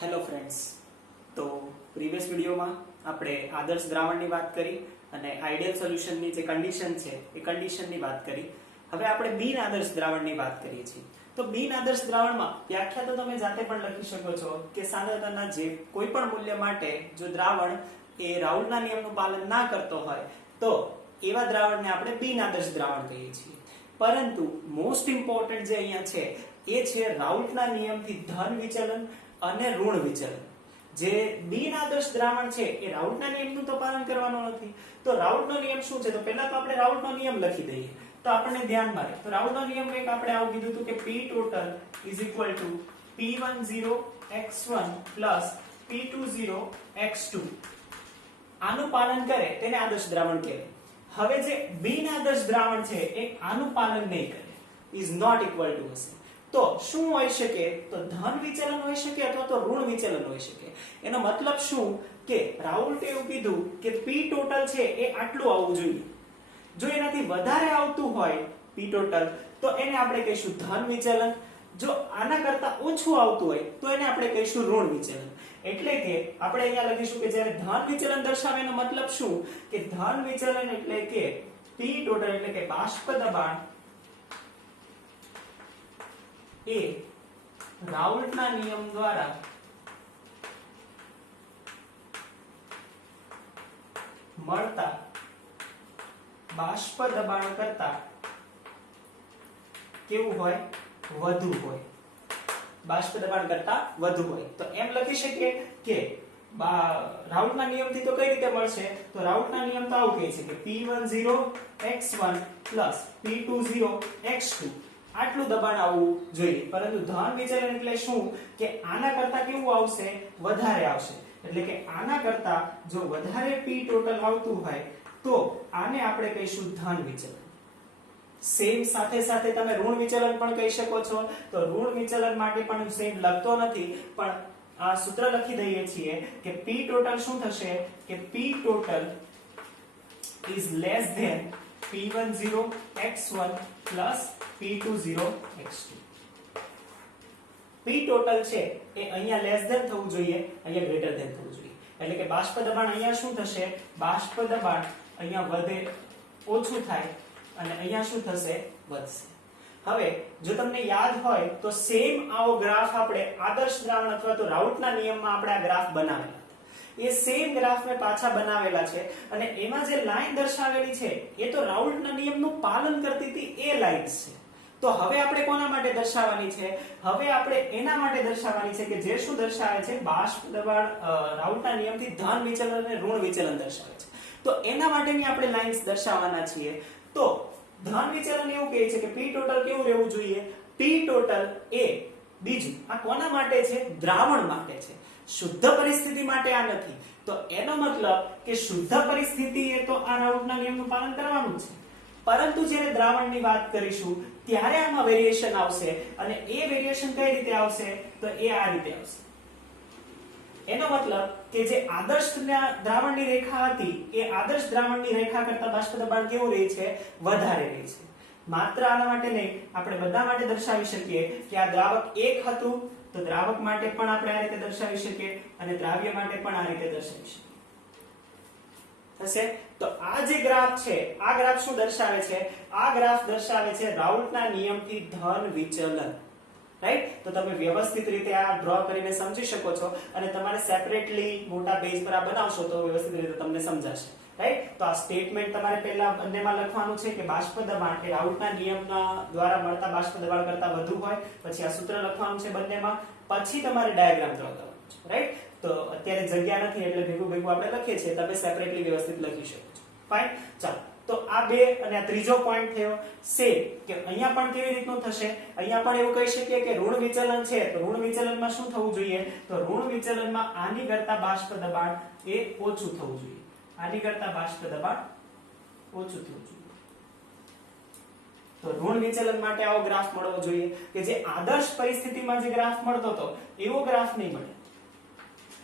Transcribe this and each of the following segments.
Hello friends, તો previous વિડીયોમાં આપણે આદર્શ દ્રાવણની વાત કરી અને આઈડિયલ સોલ્યુશનની જે કન્ડિશન છે એ કન્ડિશનની વાત કરી. હવે આપણે બિન આદર્શ દ્રાવણની વાત કરીએ છીએ. તો બિન આદર્શ દ્રાવણમાં વ્યાખ્યા તો તમે જાતે પણ લખી શકો છો કે સાંદ્રતાના જે કોઈ પણ મૂલ્ય માટે જો દ્રાવણ એ રાઉલના નિયમનું પાલન ના કરતો હોય તો એવા દ્રાવણને આપણે બિન આદર્શ દ્રાવણ કહીએ છીએ. પરંતુ મોસ્ટ ઇમ્પોર્ટન્ટ જે અહીંયા છે એ છે રાઉલ્ટના નિયમથી ધન વિચલન અને ઋણ વિચલન. જે બિન આદર્શ દ્રાવણ છે એ રાઉલ્ટના નિયમનું તો પાલન કરવાનો નથી. તો રાઉલ્ટનો નિયમ શું છે? તો પહેલા તો આપણે રાઉલ્ટનો નિયમ લખી દઈએ તો આપણને ધ્યાનમાં રહે. તો રાઉલ્ટનો નિયમ કંઈક આપણે આવું કીધું હતું કે P total is equal to P10 x1 plus P20 x2. આનું પાલન કરે તેને આદર્શ દ્રાવણ કહેવાય. હવે જે બિન આદર્શ દ્રાવણ છે એ આનું પાલન નહીં કરે, is not equal to હશે, તો શું હોઈ શકે? તો ધન વિચલન હોઈ શકે અથવા તો ઋણ વિચલન હોઈ શકે. એનો મતલબ શું કે રાઉલ્ટે એવું કીધું કે P total છે એ આટલું આવવું જોઈએ. જો એનાથી વધારે આવતું હોય P total તો એને આપણે કહીશું ધન વિચલન. જો આના કરતા ઓછું આવતું હોય તો એને આપણે કહીશું ઋણ વિચલન. એટલે કે આપણે અહીંયા લખીશું કે જ્યારે ધન વિચલન દર્શાવે એનો મતલબ શું કે ધન વિચલન એટલે કે P total એટલે કે બાષ્પ દબાણ એ રાઉલ્ટના નિયમ દ્વારા મળતા બાષ્પ દબાણ કરતા કેવું હોય? વધુ હોય. બાષ્પ દબાણ કરતા વધુ હોય. તો એમ લખી શકીએ કે રાઉલ્ટના નિયમથી તો કઈ રીતે મળશે? તો રાઉલ્ટના નિયમ તો આવું કહે છે કે P10 x1 P20 x2 આટલું દબાણ આવવું જોઈએ. પરંતુ ધન વિચલન એટલે શું કે આના કરતા કેવું આવશે? વધારે આવશે. એટલે કે આના કરતા જો વધારે P total આવતું હોય તો આને આપણે કહીશું ધન વિચલન. સેમ સાથે સાથે તમે ઋણ વિચલન પણ કહી શકો છો. તો ઋણ વિચલન માટે પણ સેમ લખતો નથી પણ આ સૂત્ર લખી દઈએ છીએ કે P total શું થશે કે P total is less than P10 x1 plus P20 x2. P total છે એ અહીંયા લેસ ધેન થવું જોઈએ, અહીંયા ગ્રેટર ધેન થવું જોઈએ. એટલે કે બાષ્પ દબાણ અહીંયા શું થશે? બાષ્પ દબાણ અહીંયા વધે, ઓછું થાય અને અહીંયા શું થશે? વધશે. હવે જો તમને યાદ હોય તો સેમ આવો ગ્રાફ આપણે આદર્શ દ્રાવણ અથવા તો રાઉલ્ટના નિયમમાં આપણે આ ગ્રાફ બનાવેલા. એ સેમ ગ્રાફ મેં પાછા બનાવેલા છે અને એમાં જે લાઈન દર્શાવેલી છે એ તો રાઉલ્ટના નિયમનું પાલન કરતી હતી એ લાઈન છે. તો હવે આપણે કોના માટે દર્શાવવાની છે? હવે આપણે એના માટે દર્શાવવાની છે કે જે શું દર્શાવે છે? બાષ્પ દબાણ રાઉલ્ટના નિયમથી ધન વિચલન અને ઋણ વિચલન દર્શાવે છે. તો એના માટેની આપણે લાઈન્સ દર્શાવવાના છીએ. તો ધન વિચલન એવું કહે છે કે P total કેવું રહેવું જોઈએ? P total એ બીજું આ કોના માટે છે? દ્રાવણ માટે છે. શુદ્ધ પરિસ્થિતિ માટે આ નથી. તો એનો મતલબ કે શુદ્ધ પરિસ્થિતિ એ તો આ રાઉલ્ટના નિયમનું પાલન કરવાનું છે. પરંતુ જ્યારે દ્રાવણની વાત કરીશું ત્યારે આમાં વેરિએશન આવશે અને એ વેરિએશન કઈ રીતે આવશે? તો એ આ રીતે આવશે. એનો મતલબ કે જે આદર્શ દ્રાવણની રેખા હતી એ આદર્શ દ્રાવણની રેખા કરતા બાષ્પ દબાણ કેવું રહે છે? વધારે રહે છે. માત્ર આના માટે નહીં, આપણે બધા માટે દર્શાવી શકીએ કે આ દ્રાવક એક હતું તો દ્રાવક માટે પણ આપણે આ રીતે દર્શાવી શકીએ અને દ્રાવ્ય માટે પણ આ રીતે દર્શાવી શકીએ. થશે? તો આ જે ગ્રાફ છે આ ગ્રાફ શું દર્શાવે છે? આ ગ્રાફ દર્શાવે છે રાઉલ્ટના નિયમથી ધન વિચલન. રાઈટ? તો તમે વ્યવસ્થિત રીતે આ ડ્રો કરીને સમજી શકો છો અને તમારે સેપરેટલી મોટા પેજ પર આ બનાવશો તો વ્યવસ્થિત રીતે તમને સમજાશે. રાઈટ? તો આ સ્ટેટમેન્ટ તમારે પહેલા બંનેમાં લખવાનું છે કે બાષ્પ દબાણ એ રાઉલ્ટના નિયમના દ્વારા મળતા બાષ્પ દબાણ કરતા વધુ હોય. પછી આ સૂત્ર લખવાનું છે બંનેમાં. પછી તમારે ડાયાગ્રામ ડ્રો કરવાનો છે. રાઈટ? તો અત્યારે જગ્યા નથી એટલે ભેગું ભેગું આપણે લખીએ છીએ. તમે સેપરેટલી વ્યવસ્થિત લખી શકો છો. ફાઇન? ચાલો. તો આ બે અને આ ત્રીજો પોઈન્ટ થયો સેમ કે અહીંયા પણ કેવી રીતનું થશે? અહીંયા પણ એવું કહી શકીએ કે ઋણ વિચલન છે તો ઋણ વિચલનમાં શું થવું જોઈએ? તો ઋણ વિચલનમાં આની કરતા બાષ્પ દબાણ એ ઓછું થવું જોઈએ. આની કરતા બાષ્પ દબાણ ઓછું થવું જોઈએ. તો ઋણ વિચલન માટે આવો ગ્રાફ મળવો જોઈએ કે જે આદર્શ પરિસ્થિતિમાં જે ગ્રાફ મળતો હતો એવો ગ્રાફ નહીં મળે.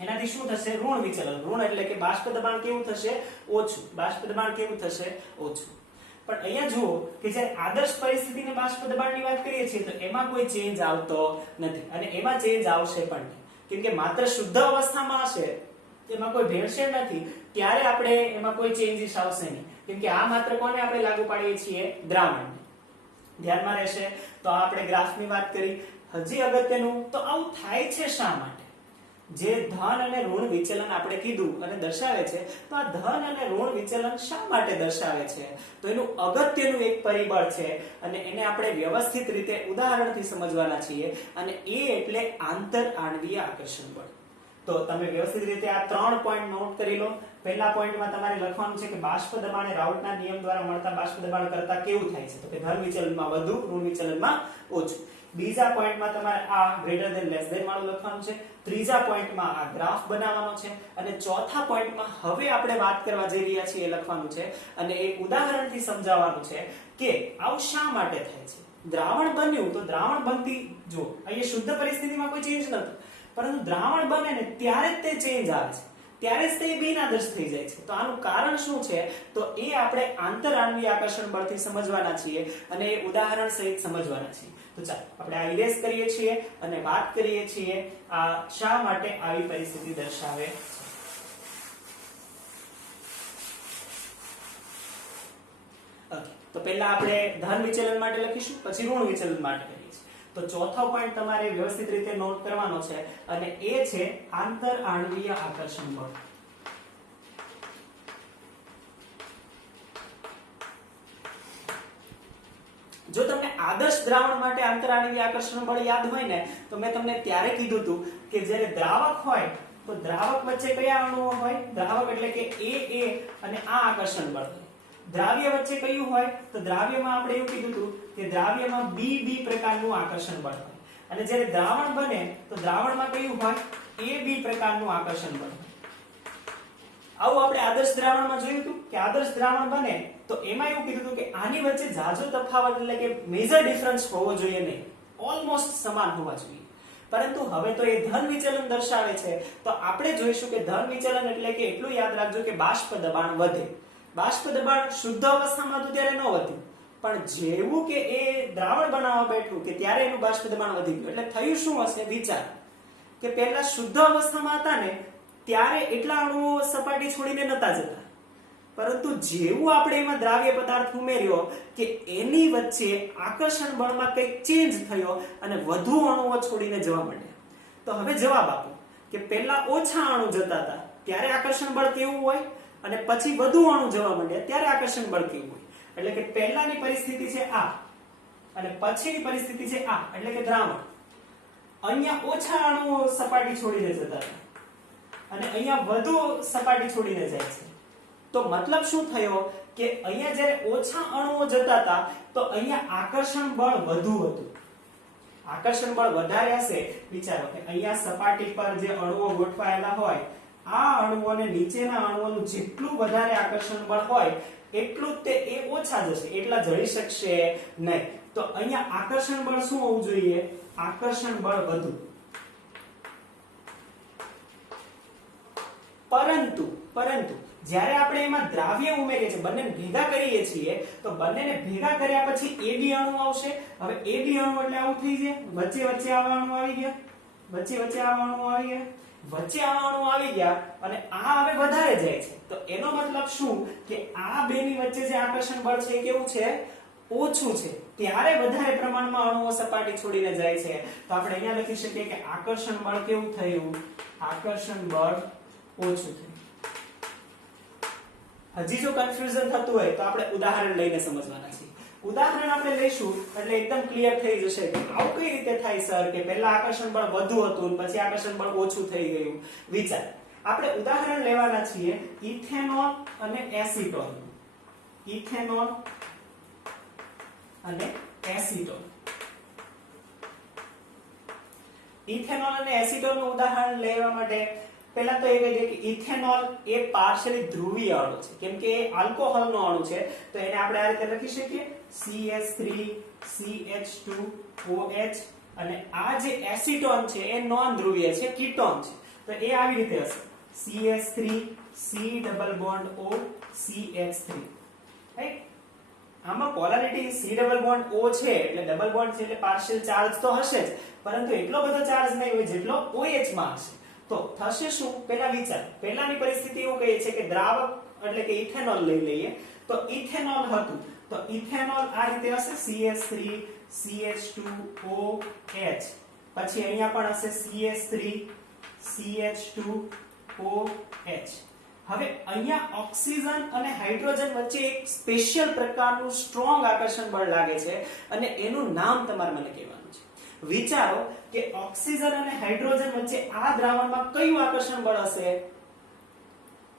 એનાથી શું થશે? ઋણ વિચલન. ઋણ એટલે કે બાષ્પ દબાણ કેવું થશે? ઓછું. બાષ્પ દબાણ કેવું થશે? ઓછું. પણ અહીંયા જુઓ કે જ્યારે આદર્શ પરિસ્થિતિને બાષ્પ દબાણની વાત કરીએ છીએ તો એમાં કોઈ ચેન્જ આવતો નથી અને એમાં ચેન્જ આવશે પણ નહીં. કેમ કે માત્ર શુદ્ધ અવસ્થામાં હશે, એમાં કોઈ ભેળસેળ નથી, ત્યારે આપણે એમાં કોઈ ચેન્જીસ આવશે નહીં, કેમ કે આ માત્ર કોને આપણે લાગુ પાડીએ છીએ? દ્રાવણને. ધ્યાનમાં રહેશે. તો આપણે ગ્રાફની વાત કરી. હજી અગત્યનું, તો આવું થાય છે શા માટે? જે ધન અને ઋણ વિચલન આપણે કીધું અને દર્શાવે છે, તો આ ધન અને ઋણ વિચલન શા માટે દર્શાવે છે? તો એનું અગત્યનું એક પરિબળ છે અને એને આપણે વ્યવસ્થિત રીતે ઉદાહરણથી સમજવાના છીએ, અને એ એટલે આંતર આણ્વીય આકર્ષણ બળ. તો તમે વ્યવસ્થિત રીતે આ 3 પોઈન્ટ નોટ કરી લો. પહેલા પોઈન્ટમાં તમારે લખવાનું છે કે બાષ્પ દબાણ એ રાઉટના નિયમ દ્વારા મળતા બાષ્પ દબાણ કરતા કેવું થાય છે? તો કે ધન વિચલનમાં વધુ, ઋણ વિચલનમાં ઓછું. બીજા પોઈન્ટમાં તમારે આ ગ્રેટર ધેન લેસ ધેન વાળું લખવાનું છે. ત્રીજા પોઈન્ટમાં આ ગ્રાફ બનાવવાનો છે, અને ચોથા પોઈન્ટમાં હવે આપણે વાત કરવા જઈ રહ્યા છીએ એ લખવાનું છે, અને એક ઉદાહરણથી સમજાવવાનું છે કે આવું શા માટે થાય છે. દ્રાવણ બન્યું, તો દ્રાવણ બનતી, જો અહીંયા શુદ્ધ પરિસ્થિતિમાં કોઈ ચેન્જ નથી, પરંતુ દ્રાવણ બને ને ત્યારે જ તે ચેન્જ આવે છે, ત્યારે જ તે બિનઆદર્શ થઈ જાય છે. તો આનું કારણ શું છે? તો એ આપણે આંતર આણ્વીય આકર્ષણ બળથી સમજવાના છીએ, અને એ ઉદાહરણ સહિત સમજવાના છીએ. તો ચાલો આપણે આ ઇરેઝ કરીએ છીએ અને વાત કરીએ છીએ આ શા માટે આવી પરિસ્થિતિ દર્શાવે છે. તો પહેલા આપણે ધન વિચલન માટે લખીશું, પછી ઋણ વિચલન માટે કરીએ છીએ. તો ચોથો પોઈન્ટ તમારે વ્યવસ્થિત રીતે નોટ કરવાનો છે, અને એ છે આંતર આણ્વીય આકર્ષણ બળ. જો તમને આદર્શ દ્રાવણ માટે આંતર આણ્વીય આકર્ષણ બળ યાદ હોય ને, તો મેં તમને ત્યારે કીધું હતું કે જ્યારે દ્રાવક હોય તો દ્રાવક વચ્ચે કયા અણુઓ હોય? દ્રાવક એટલે કે A અને આ આકર્ષણ બળ. દ્રાવ્ય વચ્ચે કયું હોય? તો દ્રાવ્યમાં આપણે એવું કીધું હતું કે દ્રાવ્યમાં B પ્રકારનું આકર્ષણ બળ હોય, અને જ્યારે દ્રાવણ બને તો દ્રાવણમાં કયું હોય? AB પ્રકારનું આકર્ષણ બળ. આવું આપણે આદર્શ દ્રાવણમાં જોયું હતું કે આદર્શ દ્રાવણ બને તો એમાં એવું કીધું હતું કે આની વચ્ચે ઝાઝો તફાવત એટલે કે મેજર ડિફરન્સ હોવો જોઈએ નહીં, ઓલમોસ્ટ સમાન હોવા જોઈએ. પરંતુ હવે તો એ ધન વિચલન દર્શાવે છે, તો આપણે જોઈશું કે ધન વિચલન એટલે કે એટલું યાદ રાખજો કે બાષ્પ દબાણ વધે. બાષ્પ દબાણ શુદ્ધ અવસ્થામાં હતું ત્યારે ન વધ્યું, પણ જેવું કે એ દ્રાવણ બનાવવા બેઠું કે ત્યારે એનું બાષ્પ દબાણ વધી ગયું. એટલે થયું શું હશે? વિચાર કે પહેલા શુદ્ધ અવસ્થામાં હતા ને ત્યારે એટલા અણુઓ સપાટી છોડીને નતા જતા, પરંતુ જેવું આપણે એમાં દ્રાવ્ય પદાર્થ ઉમેર્યો કે એની વચ્ચે આકર્ષણ બળમાં કંઈક ચેન્જ થયો અને વધુ અણુઓ છોડીને જવા માંડ્યા. તો હવે જવાબ આપો કે પહેલા ઓછા અણુ જતા હતા ત્યારે આકર્ષણ બળ કેવું હોય, અને પછી વધુ અણુ જવા માંડ્યા ત્યારે આકર્ષણ બળ કેવું હોય. એટલે કે પહેલાની પરિસ્થિતિ છે આ, અને પછીની પરિસ્થિતિ છે આ, એટલે કે દ્રાવણ. અહીંયા ઓછા અણુઓ સપાટી છોડીને જતા હતા અને અહીંયા વધુ સપાટી છોડીને જાય છે. તો મતલબ શું થયો કે અહીંયા જ્યારે ઓછા અણુઓ જતા હતા તો અહીંયા આકર્ષણ બળ વધુ હતું. આકર્ષણ બળ વધારે હશે. વિચારો કે અહીંયા સપાટી પર જે અણુઓ ગોઠવાયેલા હોય, આ અણુઓને નીચેના અણુઓનું જેટલું વધારે આકર્ષણ બળ હોય એટલું તે એ ઓછા જશે, એટલા જળી શકશે નહીં. તો અહીંયા આકર્ષણ બળ શું હોવું જોઈએ? આકર્ષણ બળ વધુ. પરંતુ જ્યારે આપણે એમાં દ્રાવ્ય ઉમેરીએ છીએ, બંને ભેગા કરીએ છીએ, તો બંનેને ભેગા કર્યા પછી AB અણુ આવશે. હવે AB અણુ એટલે આવું થઈ જાય, વચ્ચે આવા અણુ આવી ગયા, વચ્ચે આવા અણુ આવી ગયા, વચ્ચે આવા અણુ આવી ગયા, અને આ હવે વધારે જાય છે. તો એનો મતલબ શું કે આ બેની વચ્ચે જે આકર્ષણ બળ છે એ કેવું છે? ઓછું છે. ત્યારે વધારે પ્રમાણમાં અણુઓ સપાટી છોડીને જાય છે. તો આપણે અહીંયા લખી શકીએ કે આકર્ષણ બળ કેવું થયું? આકર્ષણ બળ ઓછું થયું. હજી જો કન્ફ્યુઝન થતું હોય તો આપણે ઉદાહરણ લઈને સમજવાના છીએ. ઉદાહરણ આપણે લઈશું એટલે એકદમ ક્લિયર થઈ જશે કે આવું કઈ રીતે થાય સર કે પહેલા આકર્ષણ બળ વધુ હતું પછી આકર્ષણ બળ ઓછું થઈ ગયું. વિચાર, આપણે ઉદાહરણ લેવાના છીએ ઇથેનોલ અને એસિટોન. ઇથેનોલ અને એસિટોન. ઇથેનોલ અને એસિટોન નું ઉદાહરણ લેવા માટે પહેલા તો એ કહીએ કે ઇથેનોલ એ પાર્શિયલી ધ્રુવીય અણુ છે, કેમ કે એ આલ્કોહોલનો અણુ છે. તો એને આપણે આ રીતે લખી શકીએ CH3CH2OH, અને આ જે એસિટોન છે એ નોન ધ્રુવીય છે, કીટોન છે. તો એ આવી રીતે હશે CH3C double bond O CH3, right? આમાં polarity C double bond O છે એટલે ડબલ બોન્ડ છે એટલે પાર્શિયલ ચાર્જ તો હશે જ, પરંતુ એટલો બધો ચાર્જ નહીં હોય જેટલો OH માં હશે. તો થશે શું? પહેલા વિચાર. પહેલાની પરિસ્થિતિ એવું કહે છે કે દ્રાવક એટલે કે ઇથેનોલ લઈ લઈએ. તો ઇથેનોલ હતું, તો ઇથેનોલ આ રીતે હશે CH3 CH2OH, પછી અહીંયા પણ હશે CH3 CH2OH. હવે અહીંયા ઓક્સિજન અને હાઇડ્રોજન વચ્ચે એક સ્પેશિયલ પ્રકારનું સ્ટ્રોંગ આકર્ષણ બળ લાગે છે અને એનું નામ તમારે મને કહેવાનું છે. વિચારો કે ઓક્સિજન અને હાઇડ્રોજન વચ્ચે આ દ્રાવણમાં કયું આકર્ષણ બળ હશે?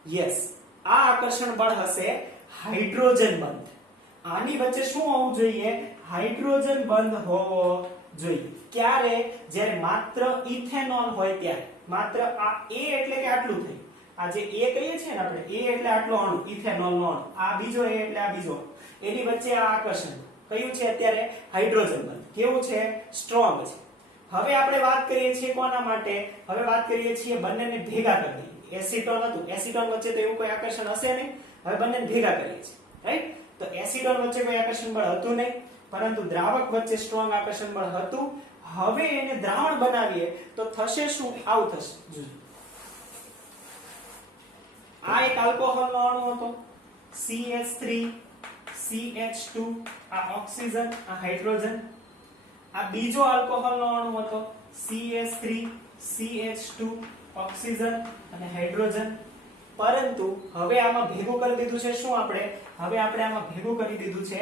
યસ, આ આકર્ષણ બળ હશે હાઇડ્રોજન બંધ. આની વચ્ચે શું હોવું જોઈએ? હાઇડ્રોજન બંધ હોવો જોઈએ. ક્યારે? જ્યારે માત્ર ઇથેનોલ હોય ત્યારે. માત્ર આ A એટલે કે આટલું થઈ, આ જે A કહીએ છીએ ને આપણે, A એટલે આટલો અણુ, ઇથેનોલ નો અણુ, આ બીજો A એટલે આ બીજો, એની વચ્ચે આ આકર્ષણ કયું છે અત્યારે? હાઇડ્રોજન બંધ. કેવું છે? સ્ટ્રોંગ છે. હવે આપણે વાત કરીએ છીએ કોના માટે? હવે વાત કરીએ છીએ બંનેને ભેગા કરી દઈએ. એસિટોન હતું, એસિટોન વચ્ચે તો એવું કોઈ આકર્ષણ હશે નહીં. હવે બંનેને ભેગા કરીએ છીએ, રાઈટ? તો એસિટોન વચ્ચે કોઈ આકર્ષણ બળ હતું નહીં, પરંતુ દ્રાવક વચ્ચે સ્ટ્રોંગ આકર્ષણ બળ હતું. હવે એને દ્રાવણ બનાવીએ તો થશે શું? આવું થશે. આ એક આલ્કોહોલનો અણુ હતો CH3 CH2, આ ઓક્સિજન, આ હાઇડ્રોજન. આ બીજો આલ્કોહોલનો અણુ હતો CH3 CH2, ઓક્સિજન અને હાઇડ્રોજન. પરંતુ હવે આમાં ભેગું કરી દીધું છે શું? હવે આપણે આમાં ભેગું કરી દીધું છે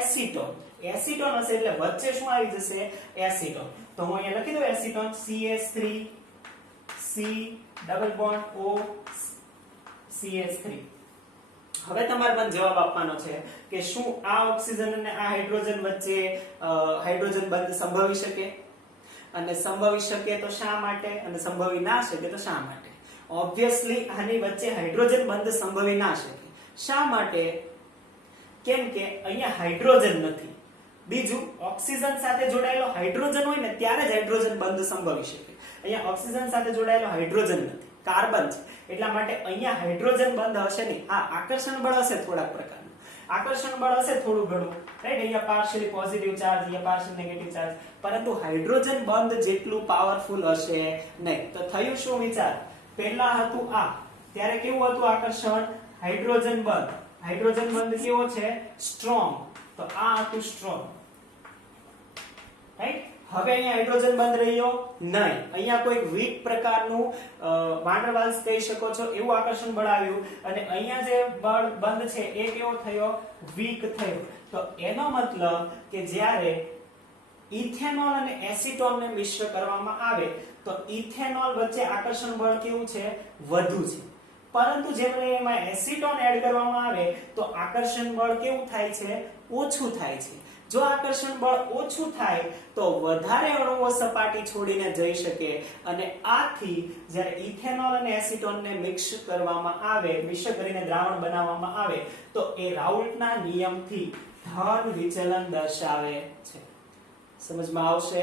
એસિટોન. એસિટોન હશે એટલે વચ્ચે શું આવી જશે? એસિટોન. તો હું અહીંયા લખી દઉં acetone CH3 C double bond O CH3. હવે તમારે મને જવાબ આપવાનો છે કે શું આ ઓક્સિજન અને આ હાઇડ્રોજન વચ્ચે હાઇડ્રોજન બંધ સંભવી શકે? અને સંભવી શકે તો શા માટે? અને સંભવી ના શકે તો શા માટે? ઓબ્વિયસલી આની વચ્ચે હાઇડ્રોજન બંધ સંભવી ના શકે. શા માટે? કેમ કે અહીંયા હાઇડ્રોજન નથી. બીજું, ઓક્સિજન સાથે જોડાયેલો હાઇડ્રોજન હોય ને ત્યારે જ હાઇડ્રોજન બંધ સંભવી શકે. અહીંયા ઓક્સિજન સાથે જોડાયેલો હાઇડ્રોજન નથી, કાર્બન છે. એટલા માટે અહીંયા હાઇડ્રોજન બંધ હશે નહીં. હા, આકર્ષણ બળ હશે થોડાક પ્રકારનું, આકર્ષણ બળ હશે થોડું ઘણું, રાઈટ? અહીંયા પાર્શિયલી પોઝિટિવ ચાર્જ, અહીંયા પાર્શિયલ નેગેટિવ ચાર્જ, પરંતુ હાઇડ્રોજન બંધ જેટલું પાવરફુલ હશે નહીં. તો થયું શું? વિચાર. પહેલા હતું આ, ત્યારે કેવું હતું આકર્ષણ? હાઇડ્રોજન બંધ. હાઇડ્રોજન બંધ કેવો છે? સ્ટ્રોંગ. તો આ હતું સ્ટ્રોંગ, રાઈટ? હવે અહીંયા હાઇડ્રોજન બંધ રહ્યો નહીં. અહીંયા કોઈ વીક પ્રકારનું વાન ડર વાલ્સ કહી શકો છો એવું આકર્ષણ બળ આવ્યું, અને અહીંયા જે બળ બંધ છે એ કેવો થયો? વીક થયો. તો એનો મતલબ કે જ્યારે ઇથેનોલ અને એસિટોન ને મિશ્ર કરવામાં આવે તો ઇથેનોલ વચ્ચે આકર્ષણ બળ કેવું છે? વધુ છે. પરંતુ જેમને એમાં એસિટોન એડ કરવામાં આવે તો આકર્ષણ બળ કેવું થાય છે? ઓછું થાય છે. જો આકર્ષણ બળ ઓછું થાય તો વધારે અણુઓ સપાટી છોડીને જઈ શકે, અને આથી જ્યારે ઇથેનોલ અને એસિટોનને મિક્સ કરવામાં આવે, મિશ્ર કરીને દ્રાવણ બનાવવામાં આવે તો એ રાઉલ્ટના નિયમથી ધન વિચલન દર્શાવે છે. સમજમાં આવશે,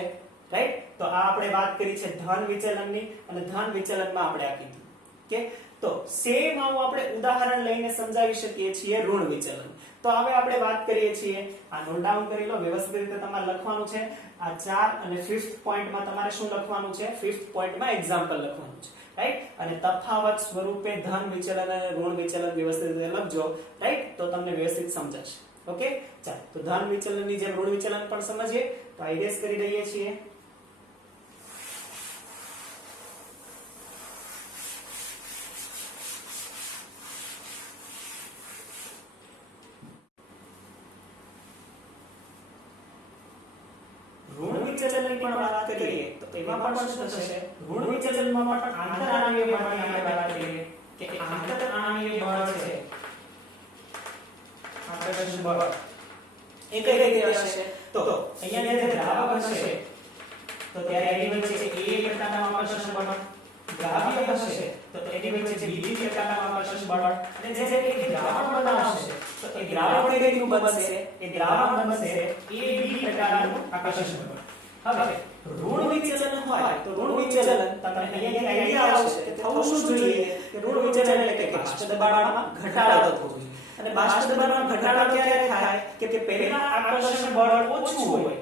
રાઈટ? તો આ આપણે વાત કરી છે ધન વિચલનની, અને ધન વિચલનમાં આપણે આ કીધું કે તો સેમ આવું આપણે ઉદાહરણ લઈને સમજાવી શકીએ છીએ ઋણ વિચલન. તો હવે આપણે વાત કરીએ છીએ, આ નોટ ડાઉન કરી લો, વ્યવસ્થિત રીતે તમારે લખવાનું છે. આ 4 અને 5th પોઈન્ટમાં તમારે શું લખવાનું છે? 5th પોઈન્ટમાં એક્ઝામ્પલ લખવાનું છે, રાઈટ? અને તફાવત સ્વરૂપે ધન વિચલન અને ઋણ વિચલન વ્યવસ્થિત રીતે લખજો, રાઈટ? તો તમને વ્યવસ્થિત સમજાશે. ઓકે, ચાલો. તો ધન વિચલનની જેમ ઋણ વિચલન પણ સમજીએ. તો આઈરેસ કરી દઈએ છીએ. વિચલનની પણ વાત કરીએ તો એમાં પણ શું થશે? ઋણ વિચલનમાં પણ આંતરાણવીય બળની આપણે વાત કરીએ કે આંતરાણવીય બળ છે, આકર્ષણ બળ એ કઈ રીતે હશે? તો અહીંયા જે દ્રાવક હશે તો ત્યારે એની વચ્ચે A પ્રકારનું આકર્ષણ બળ, દ્રાવ્ય હશે તો એની વચ્ચે B પ્રકારનું આકર્ષણ બળ, અને જે એક દ્રાવણ બનાવશે તો એ દ્રાવણ કઈ રીતનું બનશે? એ દ્રાવણ બનશે AB પ્રકારનું આકર્ષણ બળ. હવે ઋણ વિચલન હોય તો ઋણ વિચલન તમને અહીંયા આઈડિયા આવશે કે થવું શું જોઈએ કે ઋણ વિચલન એટલે કે બાષ્પ દબાણમાં ઘટાડો થવો જોઈએ, અને અને બાષ્પ દબાણમાં ઘટાડો ક્યારે થાય કે પહેલા આકર્ષણ બળ ઓછું હોય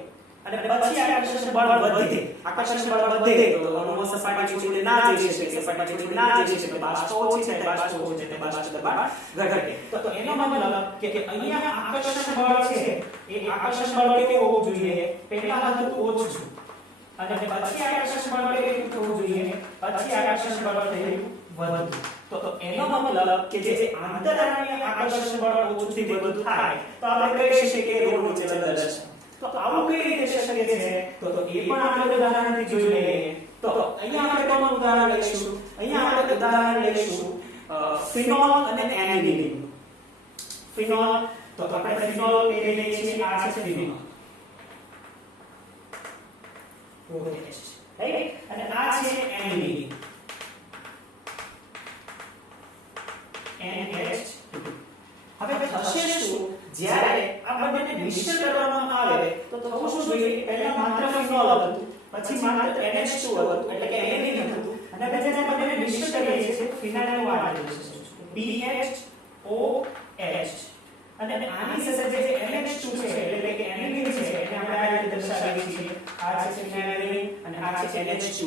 અને પછી આકર્ષણ બળ વધે. આકર્ષણ બળ વધે તો અણુઓ સપાટી છોડીને ના જઈ શકે, સપાટી છોડીને ના જઈ શકે, બાષ્પ ઓછી થાય, બાષ્પ ઓછી થાય, બાષ્પ દબાણ ઘટે. તો એનો મતલબ કે અહીંયા આકર્ષણ બળ છે એ આકર્ષણ બળ કેવું હોવું જોઈએ? પહેલા હતું ઓછું અને પછી આકર્ષણ બળ કેવું થવું જોઈએ? પછી આકર્ષણ બળ થયું વધુ. તો એનો મતલબ કે જે આંતરાણીય આકર્ષણ બળ ઓછું થી વધુ થાય તો આપણે કહી શકીએ કે ઋણ વિચલન દર્શાવે. તો આવું કઈ રીતે શક્ય છે? તો એ પણ આપણે ઉદાહરણથી જોઈ લઈએ. તો અહીંયા આપણે કોનું ઉદાહરણ લઈશું? અહીંયા આપણે ઉદાહરણ લઈશું ફિનોલ અને એમિલિન. ફિનોલ, તો આપણે ફિનોલ લઈ લઈએ છીએ. આ છે ફિનોલ, રાઈટ, અને આ છે એમિલિન, NH2. હવે થશે શું? જ્યારે આ બંનેને મિશ્ર કરવામાં આવે તો થવું શું જોઈએ? પહેલા માત્ર ફિનોલ હતું, પછી માત્ર NH2 હતું એટલે કે એમિલિન હતું, અને પછી જ્યારે બંનેને મિશ્ર કરીએ છીએ ફિનાઇલ વાળા જશે BHOH. અને આની સાથે જે NH2 છે એટલે કે એમિલિન છે એને આપણે આ રીતે દર્શાવીએ છીએ. આ છે ફિનાઇલ અને આ છે NH2.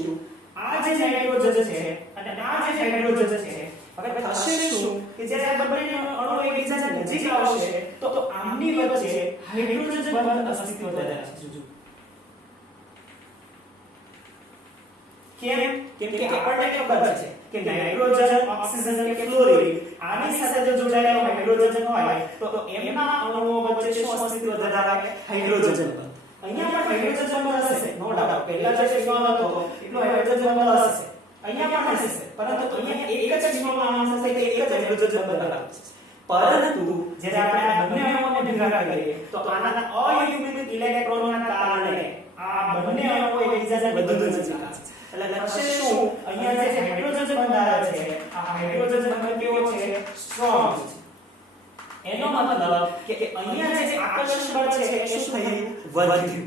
આ જે હાઇડ્રોજન છે અને આ જે હાઇડ્રોજન છે, હવે થશે શું કે જ્યારે આ બંને અણુઓ એકબીજાની નજીક આવશે તો આમની વચ્ચે હાઇડ્રોજન બંધ અસ્તિત્વ ધરાવશે. કેમ? કેમ કે આપણને ખબર છે કે નાઇટ્રોજન, ઓક્સિજન કે ફ્લોરિન આની સાથે જો જોડાયેલો હાઇડ્રોજન હોય તો એમના અણુઓ વચ્ચે શું અસ્તિત્વ ધરાવે? હાઇડ્રોજન બંધ. અહીંયા પણ હાઇડ્રોજન બંધ હશે, નો ડાઉટ. પહેલા જે ફિનોલ હતો એટલો હાઇડ્રોજન બંધ હશે, અહીંયા પણ હશે, પરંતુ અહીંયા એક જ ફિનોલમાં હશે કે એક જ હાઇડ્રોજન બંધ ધરાવે છે. પરંતુ જ્યારે આપણે આ બંને અણુઓને ભેગા કરીએ તો આના અયુગ્મિત ઇલેક્ટ્રોનના કારણે આ બંને અણુઓ એકબીજાને વધુ નજીક આવશે. એટલે થશે શું? અહીંયા જે હાઇડ્રોજન બંધાય છે આ હાઇડ્રોજન બંધ કેવો છે? સ્ટ્રોંગ છે. એનો મતલબ કે અહીંયા જે આકર્ષણ બળ છે એ શું થયું? વધ્યું.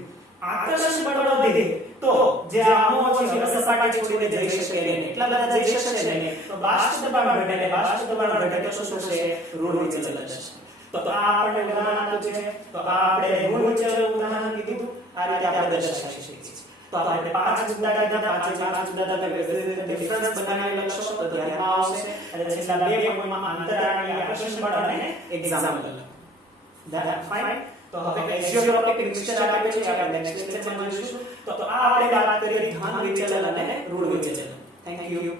આકર્ષણ બળ વધે તો જે અણુઓ છે હવે સપાટી છોડીને જઈ શકે નહીં, એટલા બધા જઈ શકશે નહીં, તો બાષ્પ દબાણ ઘટે. બાષ્પ દબાણ ઘટે તો શું થશે? ઋણ વિચલન થશે. તો આ આપણે ઉદાહરણ આપ્યું છે, તો આ આપણે ઋણ વિચલન ઉદાહરણ કીધું. આ રીતે આપણે દર્શાવી શકીએ છીએ. તો આપણે પાંચ મુદ્દા કીધા, પાંચ મુદ્દા તમે ડિફરન્સ બનાવી લખશો તો ધ્યાનમાં આવશે. અને છેલ્લા બે પોઈન્ટમાં આંતરાણીય આકર્ષણ બળ અને એક્ઝામ્પલ. That fine. તો હવે એક્ઝિયોટ્રોપિક મિક્સચર આપ્યું છે, આપણે નેક્સ્ટ લેક્ચરમાં જોઈશું. તો આ આપણે વાત કરી ધન વિચલન અને ઋણ વિચલન. Thank you.